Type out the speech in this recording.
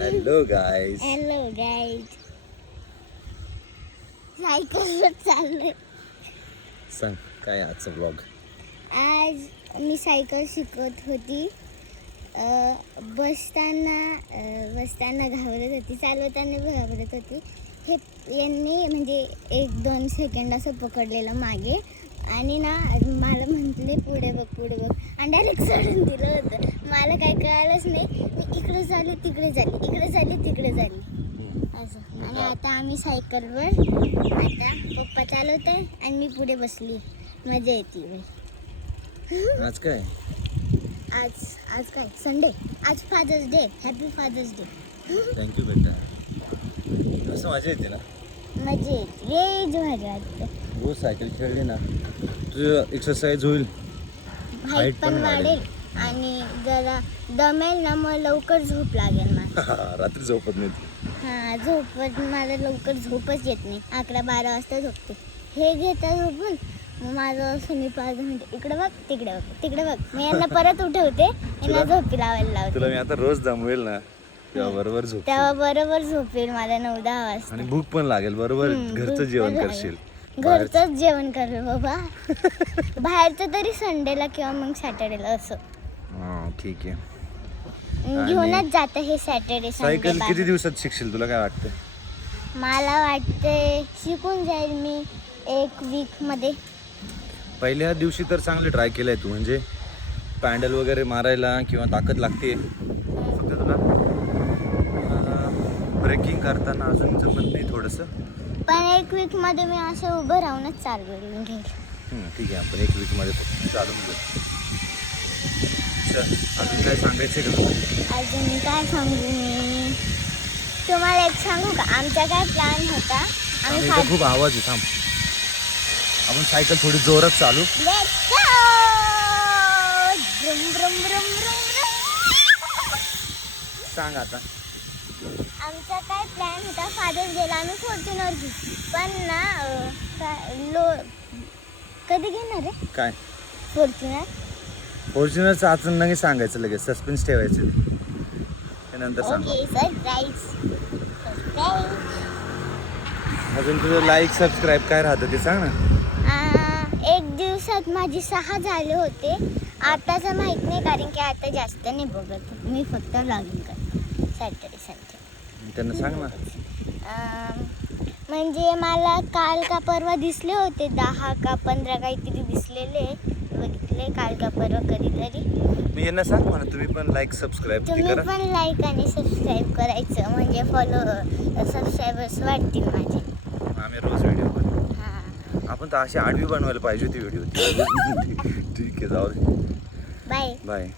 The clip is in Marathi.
Hello guys. Hello guys. सायकलवर चाललोय. सांग काय आजचा ब्लॉग. आज मी सायकल शिकत होती. बसताना घाबरत होती, चालवताना घाबरत होती. हे यांनी म्हणजे 1-2 सेकंड असं पकडलेलं मागे आणि ना मला म्हटले पुढे बघ आणि डायरेक्ट सोडून दिलं होतं. मला काय कळालंच नाही. मी इकडे झाली तिकडे झाली, इकडे झाली तिकडे झाली असं. आणि आता आम्ही सायकलवर, आता पप्पा चालवत आहे आणि मी पुढे बसली. मजा येते. आज काय आज काय संडे. आज father's day. Happy father's day. Thank you बेटा. असं मजा येते ना. मजा येते रे, जो मजा वाटते. रोज सायकल खेळली ना तुझं एक्सरसाइज होईल, हाईट पण वाढेल आणि जरा दमेल ना, मग लवकर झोप लागेल मला. रात्री झोपत नाही. झोपत मला लवकर झोपच येत नाही. 11-12 वाजता झोपते. हे घेता झोपून मग माझं असं मी 5 मिनिटं इकडे बघ तिकडे बघ मी यांना परत उठवते, यांना झोपी लावायला लावते. तुला मी आता रोज दमवेल ना तेव्हा बरोबर झोप. तेव्हा बरोबर झोपेल मला 9-10 वाजता. आणि भूक पण लागेल बरोबर. घरचं जेवण करशील. घरचंच जेवण कर बाबा. बाहेरचं तरी संडेला किंवा मग सॅटर्डेला असं. ठीक आहे. घेऊनच जातं हे सॅटर्डे सायकल संडे. किती दिवसात शिकशील तुला काय वाटतं? मला वाटते शिकून जाईल मी 1 वीक मध्ये. पहिल्या दिवशी तर चांगले ट्राय केलंय तू, म्हणजे पॅन्डल वगैरे मारायला किंवा ताकद लागते. फक्त तुला ब्रेकिंग करताना अजून जमत नाही थोडंसं. पण 1 वीक मध्ये मी असं उभं राहूनच चालवून घेईल. ठीक आहे, आपण 1 वीकमध्ये चालून घेऊ. चल, अजून काय सांगायचं का तुला? अजून काय सांगू मी तुम्हाला, एक सांगू का? आमचा काय प्लॅन होता. आम्ही खूप आवाज आहे, थांब. आपण सायकल थोडी जोरात चालू. Let's go. ब्रुम ब्रुम ब्रुम ब्रुम ब्रुम. सांग आता. आमचा काय प्लॅन होता, फादर्स डेला आम्ही फॉर्च्युनर घेऊ. पण ना कधी घेणार आहे काय फॉर्च्युनर? अजून नाही सांगायचं, लगेच सस्पेन्स ठेवायचं. त्यानंतर सांग. Okay, surprise. अजून तुझं लाईक सबस्क्राईब काय राहतं ते सांग ना. 1 दिवसात माझे 6 झाले होते. आताचं माहीत नाही, कारण की आता जास्त नाही बघत मी, फक्त लॉगिन करते सॅटर्डे संडे. त्यांना सांग ना. म्हणजे मला काल का परवा दिसले होते 10 का 15 काहीतरी दिसलेले, बघितले काल का परवा कधीतरी. मी यांना सांग म्हणा तुम्ही पण लाईक सबस्क्राईब तुम्ही करा. पण लाईक आणि सबस्क्राईब करायचं, म्हणजे सबस्क्रायबर्स वाढतील माझे. आम्ही रोज व्हिडिओ बनवू. हां, आपण तर अशी 8वी बनवायला पाहिजे होती व्हिडिओ. ठीक आहे, जाऊ दे. बाय. बाय.